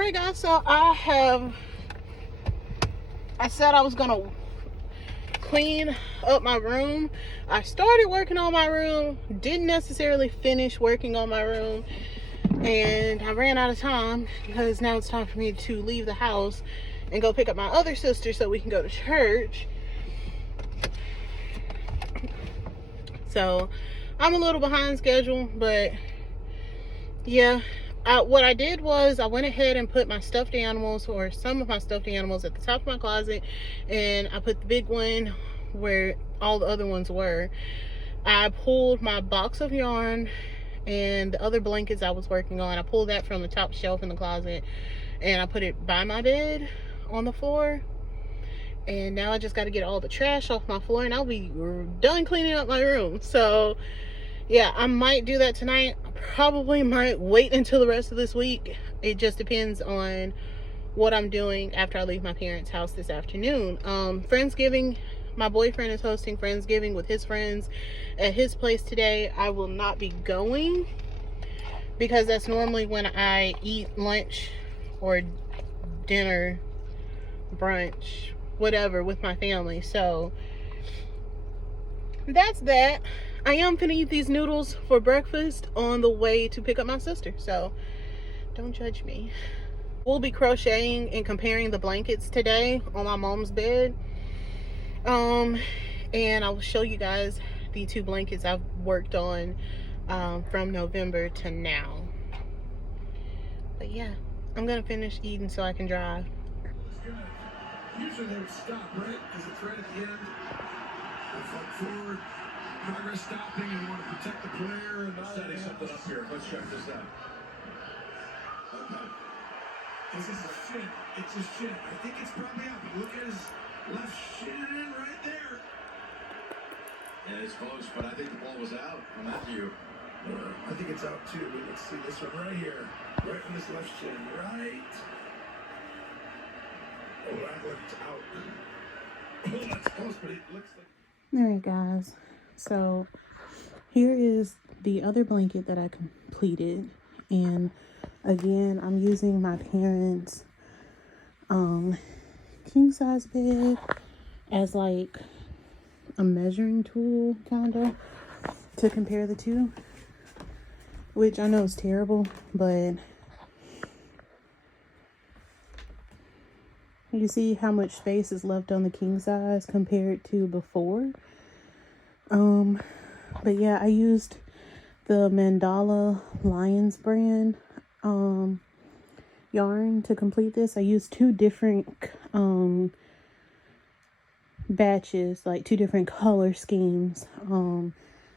Alright guys, so I said I was gonna clean up my room. I started working on my room, didn't necessarily finish working on my room, and I ran out of time because now it's time for me to leave the house and go pick up my other sister so we can go to church. So I'm a little behind schedule, but yeah. What I did was I went ahead and put my stuffed animals, or some of my stuffed animals, at the top of my closet, and I put the big one where all the other ones were. I pulled my box of yarn and the other blankets I was working on. I pulled that from the top shelf in the closet and I put it by my bed on the floor. And now I just got to get all the trash off my floor and I'll be done cleaning up my room. So yeah, I might do that tonight. I probably might wait until the rest of this week. It just depends on what I'm doing after I leave my parents' house this afternoon. Friendsgiving, my boyfriend is hosting Friendsgiving with his friends at his place today. I will not be going because that's normally when I eat lunch or dinner, brunch, whatever, with my family. So that's that. I am gonna eat these noodles for breakfast on the way to pick up my sister, so don't judge me. We'll be crocheting and comparing the blankets today on my mom's bed. And I will show you guys the two blankets I've worked on from November to now. But yeah, I'm gonna finish eating so I can drive. Usually they would stop, right? Because it's right at the end. They fight forward. Progress stopping, and you want to protect the player. And setting something up here. Let's check this out. Okay. This is a shin. It's a shin. I think it's probably out. But look at his left shin right there. Yeah, it's close, but I think the ball was out from that view. I think it's out too. But let's see this one right here. Right from his left shin. Right. Oh, that looked out. Oh, that's close, but it looks like. Alright guys, so here is the other blanket that I completed, and again I'm using my parents' king size bed as like a measuring tool, kind of, to compare the two, which I know is terrible, but you see how much space is left on the king size compared to before. But yeah, I used the Mandala Lions brand yarn to complete this. I used two different batches, like two different color schemes.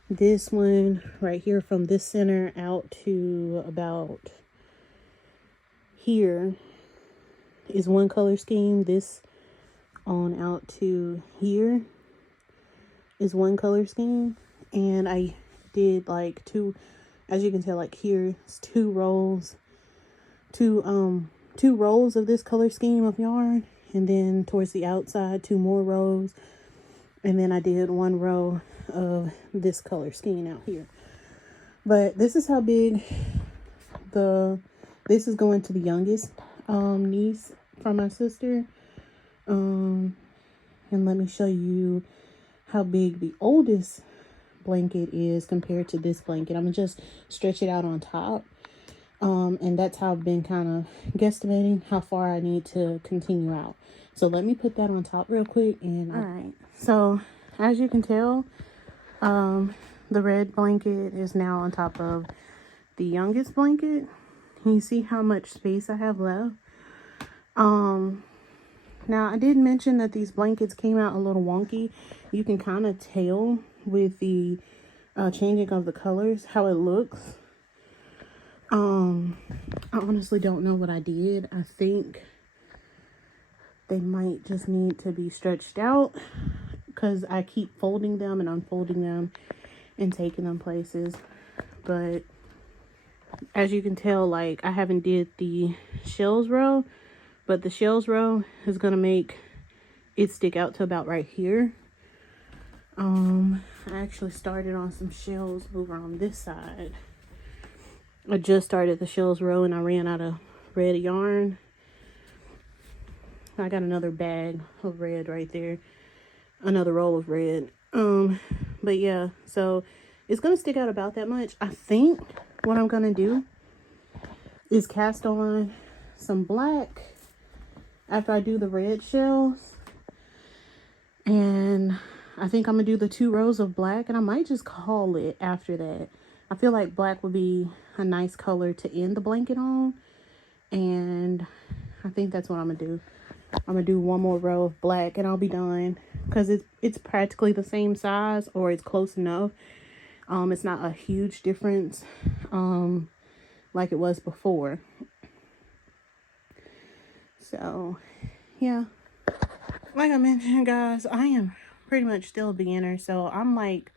This one right here from this center out to about here is one color scheme. This on out to here is one color scheme, and I did like two, as you can tell, like here it's two rolls of this color scheme of yarn, and then towards the outside 2 more rows, and then I did 1 row of this color scheme out here. But this is how big this is going to the youngest niece from my sister, and let me show you how big the oldest blanket is compared to this blanket. I'm gonna just stretch it out on top, and that's how I've been kind of guesstimating how far I need to continue out. So let me put that on top real quick. And all right, so as you can tell, the red blanket is now on top of the youngest blanket. Can you see how much space I have left? Now I did mention that these blankets came out a little wonky. You can kind of tell with the changing of the colors how it looks. I honestly don't know what I did. I think they might just need to be stretched out because I keep folding them and unfolding them and taking them places. But as you can tell, like, I haven't did the shells row, but the shells row is gonna make it stick out to about right here. I actually started on some shells over on this side. I just started the shells row and I ran out of red yarn. I got another bag of red right there, another roll of red. But yeah, so it's gonna stick out about that much. I think what I'm gonna do is cast on some black after I do the red shells, and I think I'm gonna do the 2 rows of black, and I might just call it after that. I feel like black would be a nice color to end the blanket on, and I think that's what I'm gonna do. I'm gonna do 1 more row of black and I'll be done, because it's practically the same size, or it's close enough. It's not a huge difference like it was before. So yeah, like I mentioned, guys, I am pretty much still a beginner, so I'm like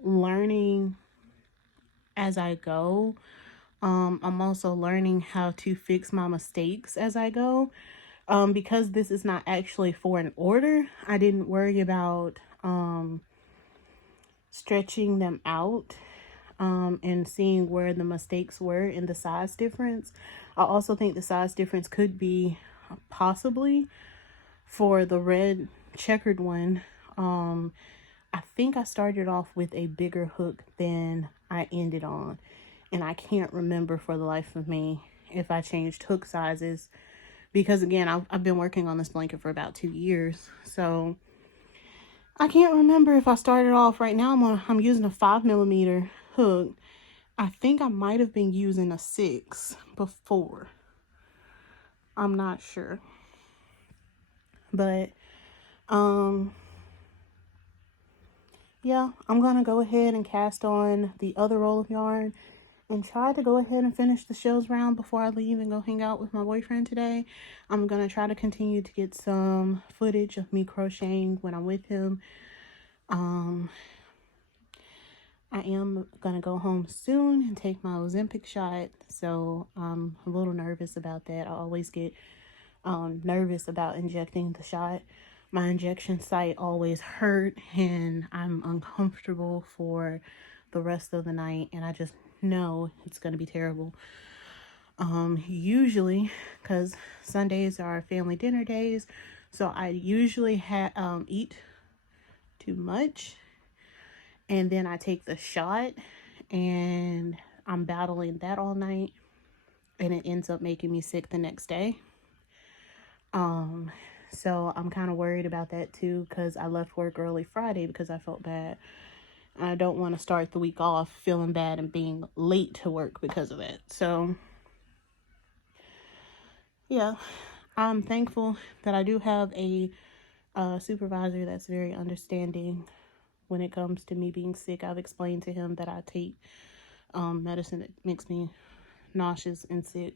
learning as I go. I'm also learning how to fix my mistakes as I go. Because this is not actually for an order, I didn't worry about stretching them out and seeing where the mistakes were in the size difference. I also think the size difference could be possibly for the red checkered one. I think I started off with a bigger hook than I ended on, and I can't remember for the life of me if I changed hook sizes, because again, I've been working on this blanket for about 2 years, so I can't remember if I started off. Right now I'm using a 5mm hook. I think I might have been using a 6 before. I'm not sure, but yeah, I'm gonna go ahead and cast on the other roll of yarn and try to go ahead and finish the shells round before I leave and go hang out with my boyfriend today. I'm gonna try to continue to get some footage of me crocheting when I'm with him. I am gonna go home soon and take my Ozempic shot, so I'm a little nervous about that. I always get nervous about injecting the shot. My injection site always hurt, and I'm uncomfortable for the rest of the night, and I just know it's gonna be terrible. Usually, because Sundays are family dinner days, so I usually eat too much, and then I take the shot, and I'm battling that all night, and it ends up making me sick the next day. So I'm kind of worried about that too, because I left work early Friday because I felt bad. I don't want to start the week off feeling bad and being late to work because of it. So yeah, I'm thankful that I do have a supervisor that's very understanding when it comes to me being sick. I've explained to him that I take medicine that makes me nauseous and sick,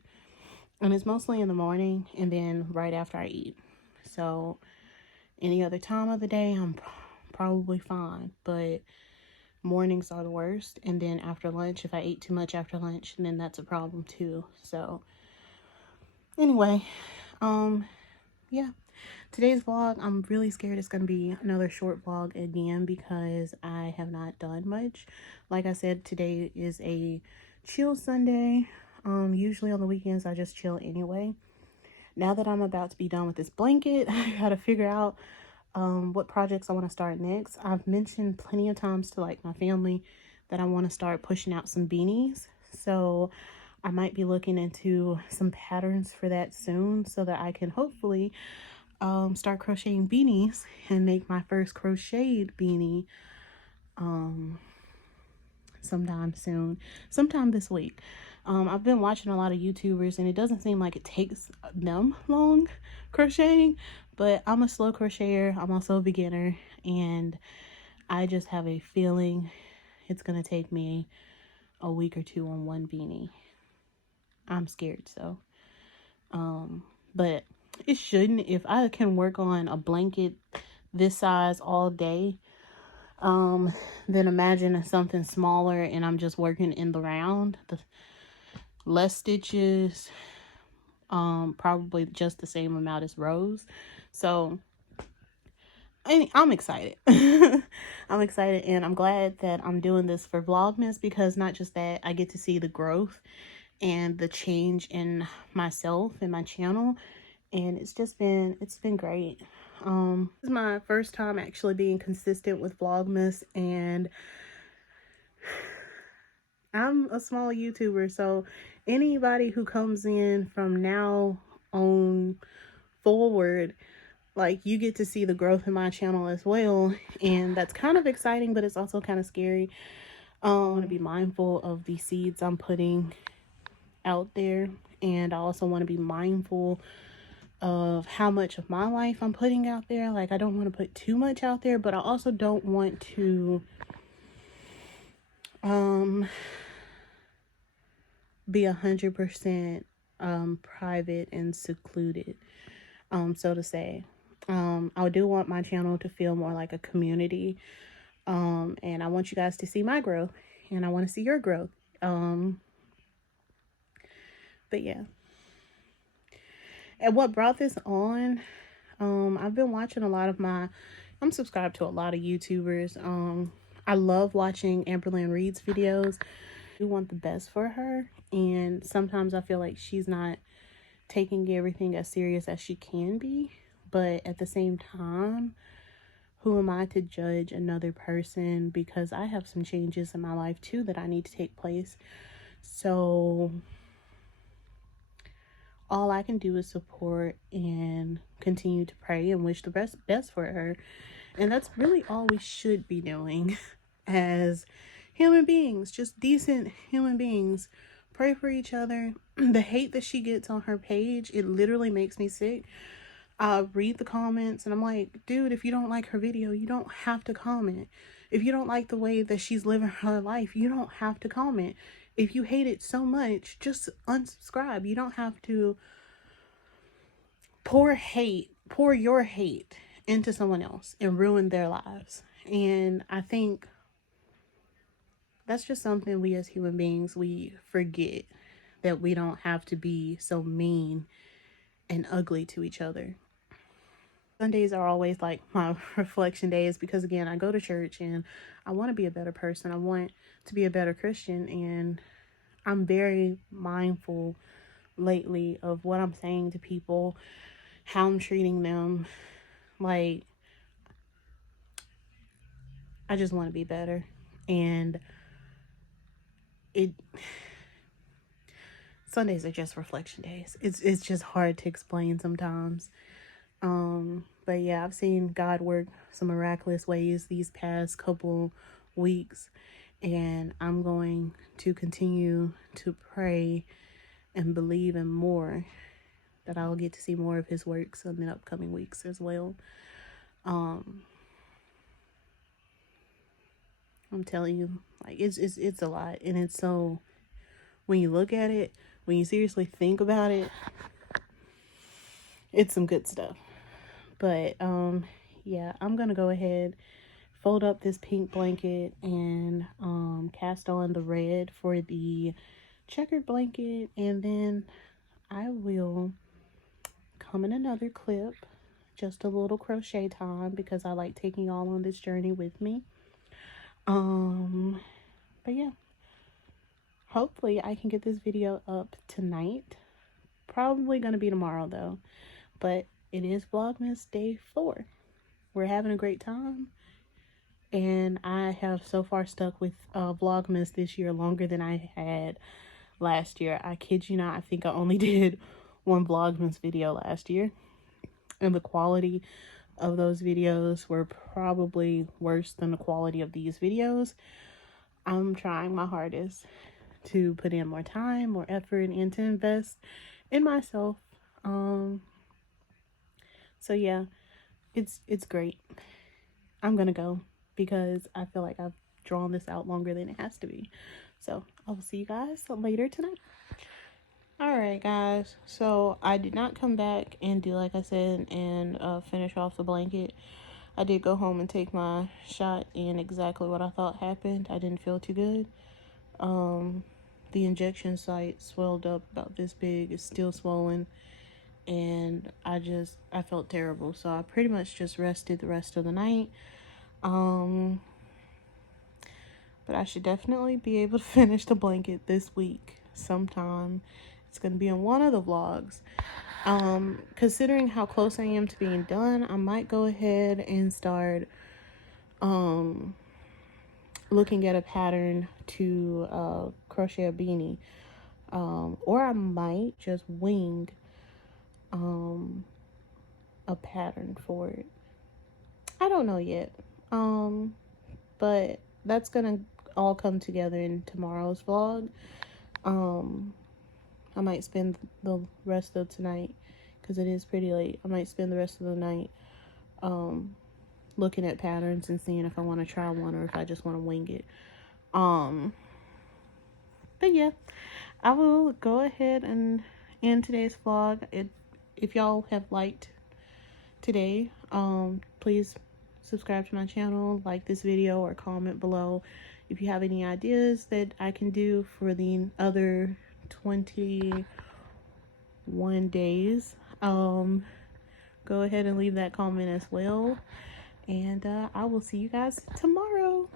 and it's mostly in the morning and then right after I eat. So any other time of the day, I'm probably fine, but mornings are the worst. And then after lunch, if I ate too much after lunch, then that's a problem too. So anyway, yeah, today's vlog, I'm really scared it's gonna be another short vlog again, because I have not done much. Like I said, today is a chill Sunday. Usually on the weekends I just chill anyway. Now that I'm about to be done with this blanket, I gotta figure out what projects I want to start next. I've mentioned plenty of times to like my family that I want to start pushing out some beanies, so I might be looking into some patterns for that soon, so that I can hopefully start crocheting beanies and make my first crocheted beanie sometime soon, sometime this week. I've been watching a lot of YouTubers, and it doesn't seem like it takes them long crocheting, but I'm a slow crocheter. I'm also a beginner, and I just have a feeling it's gonna take me a week or two on one beanie. I'm scared, so but it shouldn't. If I can work on a blanket this size all day, then imagine something smaller and I'm just working in the round. The less stitches, probably just the same amount as rows. So I'm excited. I'm excited, and I'm glad that I'm doing this for Vlogmas, because not just that, I get to see the growth and the change in myself and my channel, and it's been great. This is my first time actually being consistent with Vlogmas, and I'm a small YouTuber, so anybody who comes in from now on forward, like, you get to see the growth in my channel as well, and that's kind of exciting, but it's also kind of scary. I want to be mindful of the seeds I'm putting out there, and I also want to be mindful of how much of my life I'm putting out there. Like, I don't want to put too much out there, but I also don't want to be 100% private and secluded, so to say. I do want my channel to feel more like a community, and I want you guys to see my growth, and I want to see your growth. But yeah, and what brought this on, I've been watching I'm subscribed to a lot of YouTubers. I love watching Amberlynn Reed's videos. I do want the best for her, and sometimes I feel like she's not taking everything as serious as she can be, but at the same time, who am I to judge another person, because I have some changes in my life too that I need to take place. So all I can do is support and continue to pray and wish the best for her. And that's really all we should be doing as human beings, just decent human beings. Pray for each other. The hate that she gets on her page, it literally makes me sick. I read the comments and I'm like, dude, if you don't like her video, you don't have to comment. If you don't like the way that she's living her life, you don't have to comment. If you hate it so much, just unsubscribe. You don't have to pour your hate into someone else and ruin their lives. And I think that's just something we as human beings, we forget, that we don't have to be so mean and ugly to each other. Sundays are always like my reflection days, because again, I go to church and I want to be a better person. I want to be a better Christian, and I'm very mindful lately of what I'm saying to people, how I'm treating them. Like, I just want to be better. And Sundays are just reflection days. It's just hard to explain sometimes. But yeah, I've seen God work some miraculous ways these past couple weeks, and I'm going to continue to pray and believe in more, that I'll get to see more of his works in the upcoming weeks as well. I'm telling you, like, it's a lot, and it's so, when you look at it, when you seriously think about it, it's some good stuff. But yeah, I'm gonna go ahead, fold up this pink blanket, and cast on the red for the checkered blanket, and then I will come in another clip, just a little crochet time, because I like taking y'all on this journey with me. But yeah, hopefully I can get this video up tonight. Probably gonna be tomorrow though, but it is Vlogmas day 4. We're having a great time, and I have so far stuck with Vlogmas this year longer than I had last year. I kid you not, I think I only did one Vlogmas video last year, and the quality of those videos were probably worse than the quality of these videos. I'm trying my hardest to put in more time, more effort, and to invest in myself. So yeah, it's great. I'm gonna go, because I feel like I've drawn this out longer than it has to be. So I will see you guys later tonight. Alright guys, so I did not come back and do like I said and finish off the blanket. I did go home and take my shot, and exactly what I thought happened. I didn't feel too good. The injection site swelled up about this big. It's still swollen, and I felt terrible. So I pretty much just rested the rest of the night. But I should definitely be able to finish the blanket this week. sometime. It's going to be in one of the vlogs. Considering how close I am to being done, I might go ahead and start looking at a pattern to crochet a beanie. Or I might just wing a pattern for it. I don't know yet. But that's gonna all come together in tomorrow's vlog. I might spend the rest of tonight, because it is pretty late. I might spend the rest of the night looking at patterns and seeing if I want to try one or if I just want to wing it. But yeah, I will go ahead and end today's vlog. If y'all have liked today, please subscribe to my channel, like this video, or comment below if you have any ideas that I can do for the other 21 days. Go ahead and leave that comment as well, and I will see you guys tomorrow.